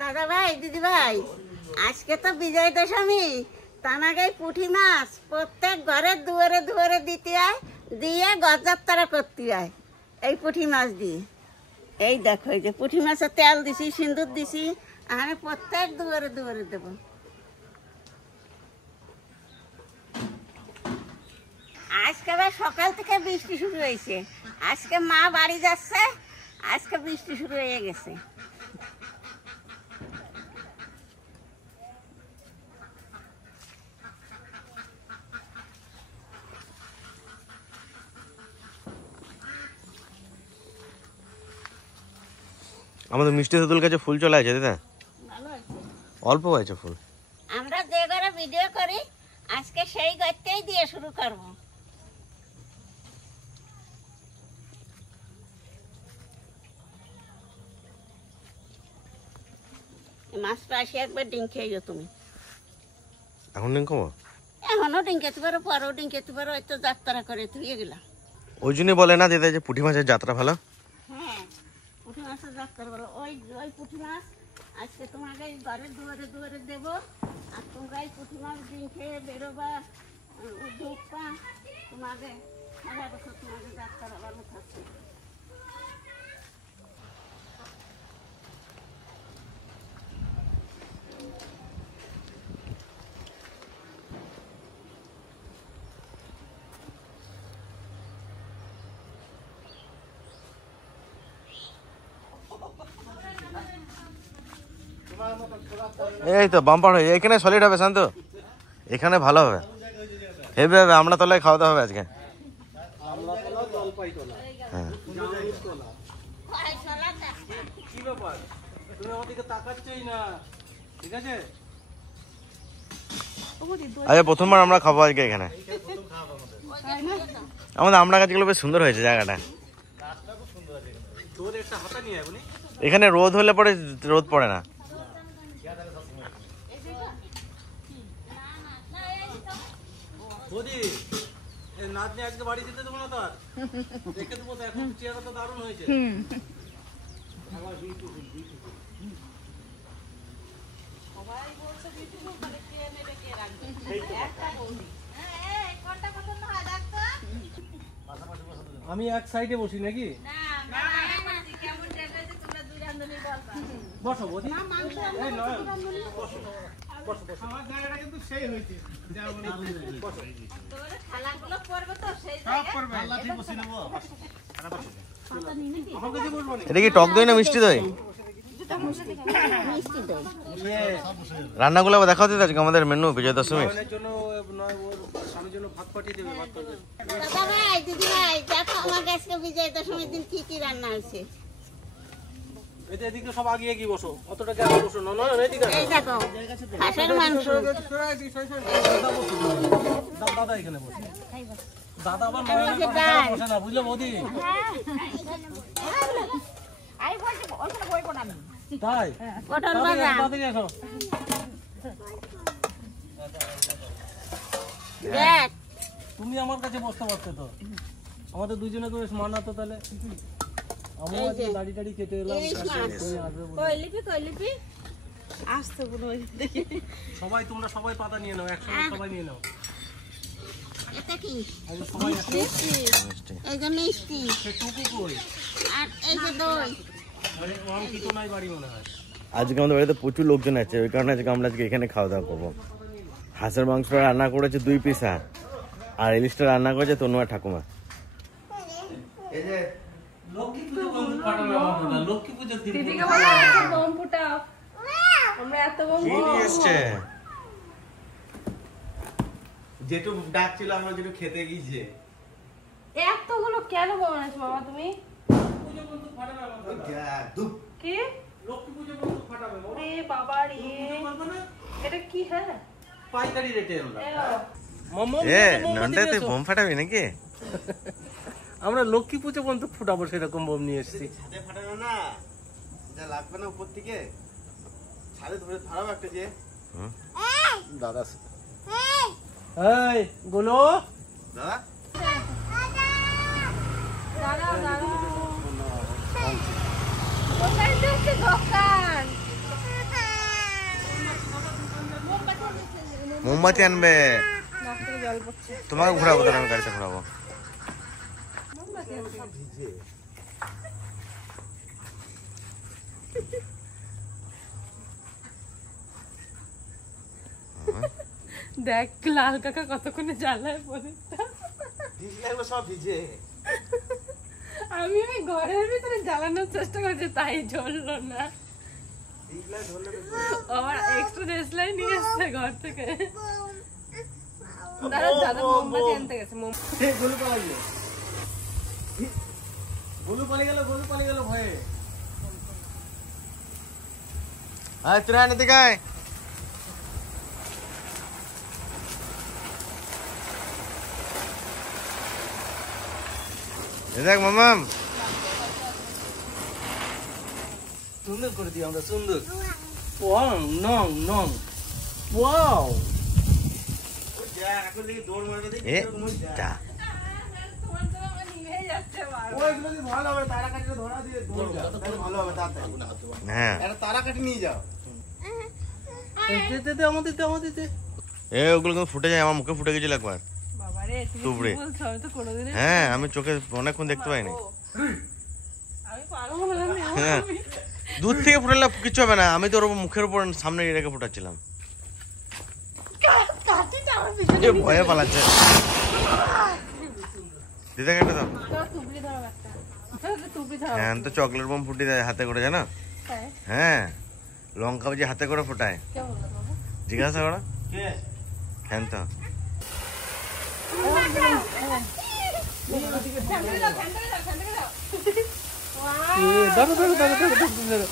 দাদা ভাই, দিদি ভাই, আজকে তো বিজয় দশমী। তানাগে পুঁটি মাছ প্রত্যেক ঘরের দুয়ারে দুয়ারে দিতে হয়, দিয়ে গজযাত্রা করতে হয় এই পুঁটি মাছ দিয়ে। এই দেখো, এই যে পুঁটি মাছের তেল দিছি, সিন্দুর দিছি, আমি প্রত্যেক দুয়ারে দুয়ারে দেবো। আজকে আবার সকাল থেকে বৃষ্টি শুরু হয়েছে। আজকে মা বাড়ি যাচ্ছে, আজকে বৃষ্টি শুরু হয়ে গেছে। আমাদের মিষ্টি তেঁতুল গাছে ফুল চলে আছে দাদা, অল্প হয়েছে ফুল। আমরা যে ঘরে ভিডিও করি আজকে সেই ঘরটাই দিয়ে শুরু করব। মাছটা আসি একবার ডিম খেয়ে তুমি। এখন ডিম খাবো? এখনো ডিম খেতে পারো, পরেও ডিম খেতে পারো। ওই তো যাত্রা করে ধুয়ে গেলাম। ওই জন্য বলে না দিদা যে পুঁটি মাছের যাত্রা ভালো। হ্যাঁ, পুঁটি মাছের যাত্রা ভালো। ওই ওই পুঁটি মাছ আজকে তোমাকে ঘরের দুয়ারে দুয়ারে দেবো, আর তোমরা এই পুঁটি মাছ ডিম খেয়ে বেরোবা, দেখবা, তোমাকে সারা বছর তোমাকে যাত্রা ভালো থাকছে। এই তো বাম্পার হয়ে এখানে সলিড হবে শান্ত, এখানে ভালো হবে, হেভি হবে। আমরা তলায় খাওয়া দাওয়া হবে আজকে। হ্যাঁ, আচ্ছা প্রথমবার আমরা খাবো আজকে এখানে। আমাদের আমরা গাছগুলো বেশ সুন্দর হয়েছে জায়গাটা। এখানে রোদ হলে পরে রোদ পড়ে না। আজকে বাড়ি যেতে দেবো না, তো আর দেখে দেবো তো। এখন চেহারা তো দারুণ হয়েছে। আমি এক সাইডে বসি নাকি? বসো বৌদি। আমার জায়গাটা কিন্তু সেই হয়েছে। এটা কি টক দই না মিষ্টি দই? রান্নাগুলো দেখা হতে আজকে আমাদের মেনু বিজয় দশমী। দিদি ভাই, দেখো আমার কাছে বিজয় দশমীর দিন কি কি রান্না হয়েছে। এদিকে সব আগিয়ে কি বসো, অতটা গেলে বসো না। এই দেখো হাঁসের মাংস। দাদা এখানে বসে, দাদা আবার বসে না, বুঝলে বৌদি? তাই তাড়াতাড়ি আসো। তুমি আমার কাছে বসতে পারছো তো, আমাদের দুজনে করে মানাতো তাহলে। দাড়ি টাড়ি কেটে এলাম, সবাই তোমরা সবাই পাতা নিয়ে নাও, একসঙ্গে সবাই নিয়ে নাও। এটা কি? এই যে মিষ্টি, আর এই যে দই। আজকে আমাদের বাড়িতে প্রচুর লোকজন আছে, ওই কারণে আজকে আমরা আজকে এখানে খাওয়া দাওয়া করবো। হাঁসের মাংস রান্না করেছে 2 পিসা, আর ইলিশটা রান্না করেছে তনুয়া ঠাকুমা। যেটুকু ডাকছিল আমরা যেটু খেতে গিয়েছে। এতগুলো কেন বানাইছো বাবা তুমি? কি বাবা রে, এটা কি? হ্যাঁ পাইকারি রেটে বোম ফাটাবি নাকি? আমরা লক্ষ্মী পুজো পর্যন্ত ফুটাবো, সেরকম বোম নিয়ে এসেছি। ফাটানো না, যা লাগবে না উপর থেকে ছাদে ধরে ধরাবো একটা। যে দাদা এই গোলো দাদা দোকান মোমবাতি আনবে। নাক থেকে জল পড়ছে। তোমাকে ঘোরাবো, তাহলে আমি গাড়িতে ঘোরাবো। দেখ লাল কাকা কতক্ষণে জ্বালায় পনিরটা। সব ভিজে। আমি ওই ঘরের ভিতরে জ্বালানোর চেষ্টা করছি, তাই জ্বললো না। আবার এক্সট্রা দেশলাই নিয়ে এসছে ঘর থেকে। দাদা দাদা মোমবাতি আনতে গেছে। গোলু পালাইলো, গোলু পালিয়ে গেল ভয়ে। আয় তোরা এনে গায়। দেখ মামাম, সুন্দর করে দিই আমরা, সুন্দর। ওয়াও, নং নং, ওয়াও। এখন দেখি দৌড় মারবে, দেখি এ যা। তোমার তো আমার নিভেই যাচ্ছে বারবার। ওইগুলো দিয়ে ভালো হবে, তারা কাটিয়ে ধরা দিয়ে দৌড় যাও, তাহলে ভালো হবে। তাড়াতাড়ি হ্যাঁ, একটা তারা কাটি নিয়ে যাও। আমাদের এ ওগুলো কিন্তু ফুটে যায়, আমার মুখে ফুটে গেছিল একবার। বাবারে তুমি তুবড়ে। কি বলছো? আমি তো কোনোদিনই হ্যাঁ, আমি চোখে অনেকক্ষণ দেখতে পাইনি। আমি পারবো না। হ্যাঁ, দূর থেকে ফুটালে কিছু হবে না, আমি তো ওর মুখের উপর সামনে রেখে ফুটাচ্ছিলাম। কাটিটা আমার পিছনে এ ভয়ে পালাচ্ছে। দিদা কেটে দাও। তোর টুপলি ধরো একটা। তোর টুপলি ধরো। হ্যাঁ, তো চকলেট বোম ফুটি দেয় হাতে করে, জানো? হ্যাঁ। হ্যাঁ, লঙ্কা বাজি হাতে করে ফোটায়। কে বললো বাবা? জিজ্ঞাসা করো। কে? হ্যাঁ তো ধরো ধরো ধরো ধরো ধরো।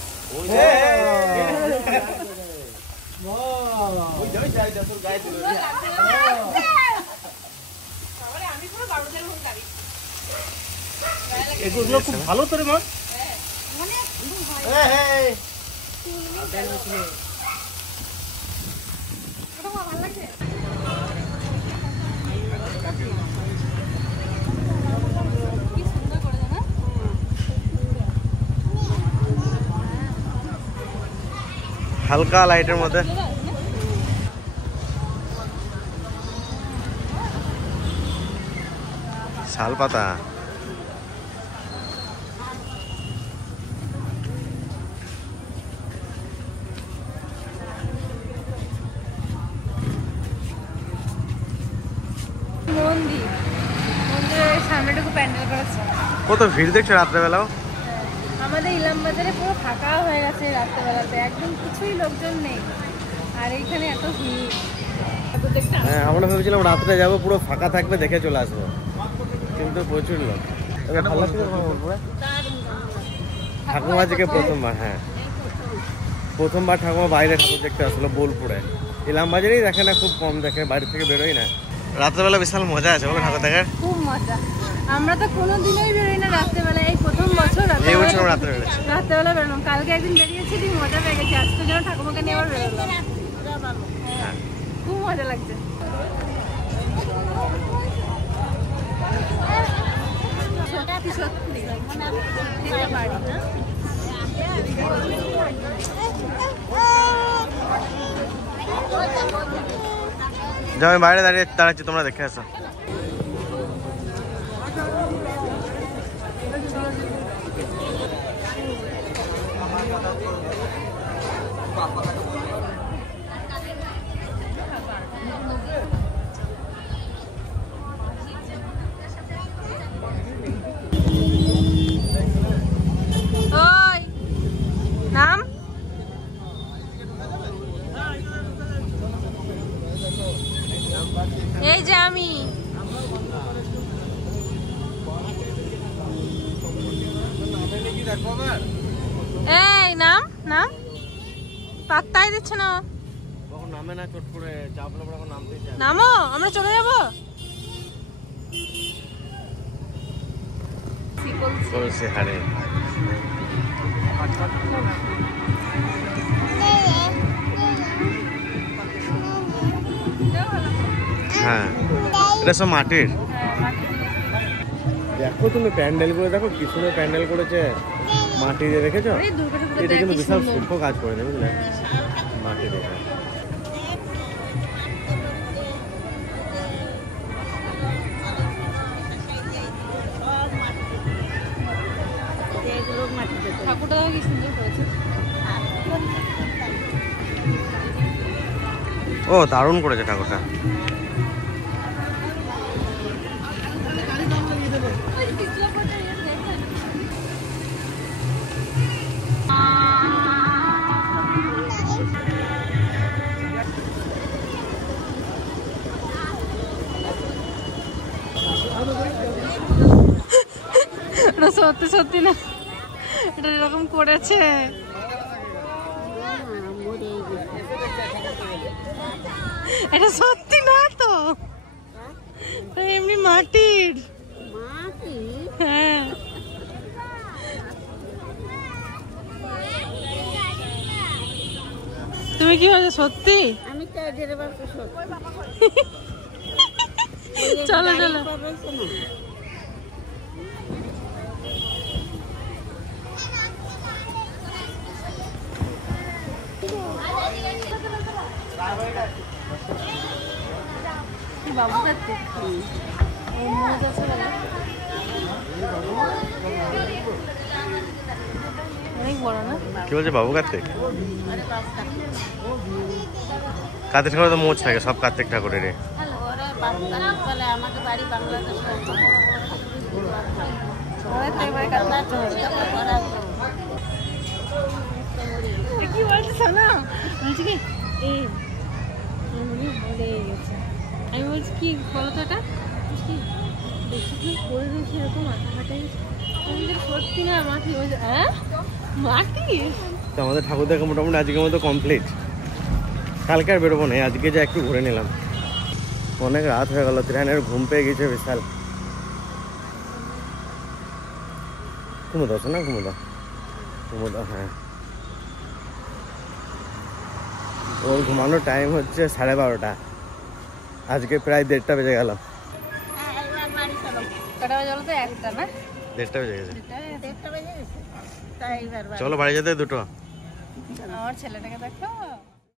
এগুলো খুব ভালো তোরে মা। হালকা লাইটের মধ্যে শাল পাতা। মন্দির, মন্দিরের সামনেটুকু প্যান্ডেল করেছে। কত ভিড় দেখছো রাত্রেবেলাও। আমাদের ইলাম বাজারে পুরো ফাঁকা হয়ে গেছে রাত্রেবেলাতে, একদম কিছুই লোকজন নেই। আর এইখানে এত ভিড়। হ্যাঁ, আমরা ভেবেছিলাম রাত্রে যাবো, পুরো ফাঁকা থাকবে, দেখে চলে আসবো, কিন্তু প্রচুর লোক। ভালো লাগছে ঠাকুমা থেকে প্রথমবার। হ্যাঁ, প্রথমবার ঠাকুমা বাইরে ঠাকুর দেখতে আসলো বোলপুরে। ইলাম বাজারেই দেখে না, খুব কম দেখে, বাইরে থেকে বেরোই না। রাত্রেবেলা বিশাল মজা আছে বলো ঠাকুর দেখার। খুব মজা। আমরা তো কোনোদিনই বেরোই না রাত্রেবেলা, এই প্রথম বছর এই বছর রাত্রে বেরোচ্ছি। রাত্রেবেলা বেরোলাম। কালকে একদিন বেরিয়েছি, ঠিক মজা পেয়ে গেছি। আজকে যেন ঠাকুমাকে নিয়ে আবার বেরোলাম। হ্যাঁ, খুব মজা লাগছে। সত্যি সত্যি বাড়ি না। যাও, আমি বাইরে দাঁড়াচ্ছি, তোমরা দেখে আসো। ওই নাম এই যে আমি। এই নাম নাম পাত্তাই দিচ্ছে না। তখন নামে না, চট করে চাপলে পরে নামতেই চায়। নামো, আমরা চলে যাবো। বলছে হারে। হ্যাঁ, এটা সব মাটির। দেখো তুমি প্যান্ডেল করে, দেখো কি সুন্দর প্যান্ডেল করেছে মাটি দিয়ে, দেখেছো? এটা কিন্তু বিশাল সূক্ষ্ম কাজ করেছে, বুঝলে? মাটি দিয়ে। ঠাকুরটা কি সুন্দর করেছে। ও দারুণ করেছে ঠাকুরটা। সত্যি সত্যি না, এটা এরকম করেছে। এটা সত্যি না তো, এমনি মাটির। হ্যাঁ তুমি কি বলছো সত্যি? আমি তো চলো চলো। বাবু কাটতে অনেক বড় না? কি বলছে বাবু কার্তিক? কার্তিক ঠাকুর তো মোচ থাকে, সব কার্তিক ঠাকুরের। আমাকে বাড়ি বাংলাদেশ কি বলছো শোনো, বলছি কি এই মরে গেছে। আমি বলছি কি বলো তো, এটা দেখি কি করে রয়েছে এরকম মাথা ফাটাই। সত্যি না মাটি? হ্যাঁ মাটি। তো আমাদের ঠাকুর দেখা মোটামুটি আজকের মতো কমপ্লিট। কালকে আর বেরোবো না, আজকে যা একটু ঘুরে নিলাম। অনেক রাত হয়ে গেল, ত্রিহানের ঘুম পেয়ে গেছে বিশাল। ঘুমো দাও না, ঘুমো দাও, ঘুমো দাও। হ্যাঁ ওর ঘুমানোর টাইম হচ্ছে 12:30। আজকে প্রায় 1:30 বেজে গেল। কটা বাজে বলো তো? একটা না 1:30 বেজে গেছে। 1:30 বেজে গেছে। তাই চলো বাড়ি যেতে 2টো। আমার ছেলেটাকে দেখো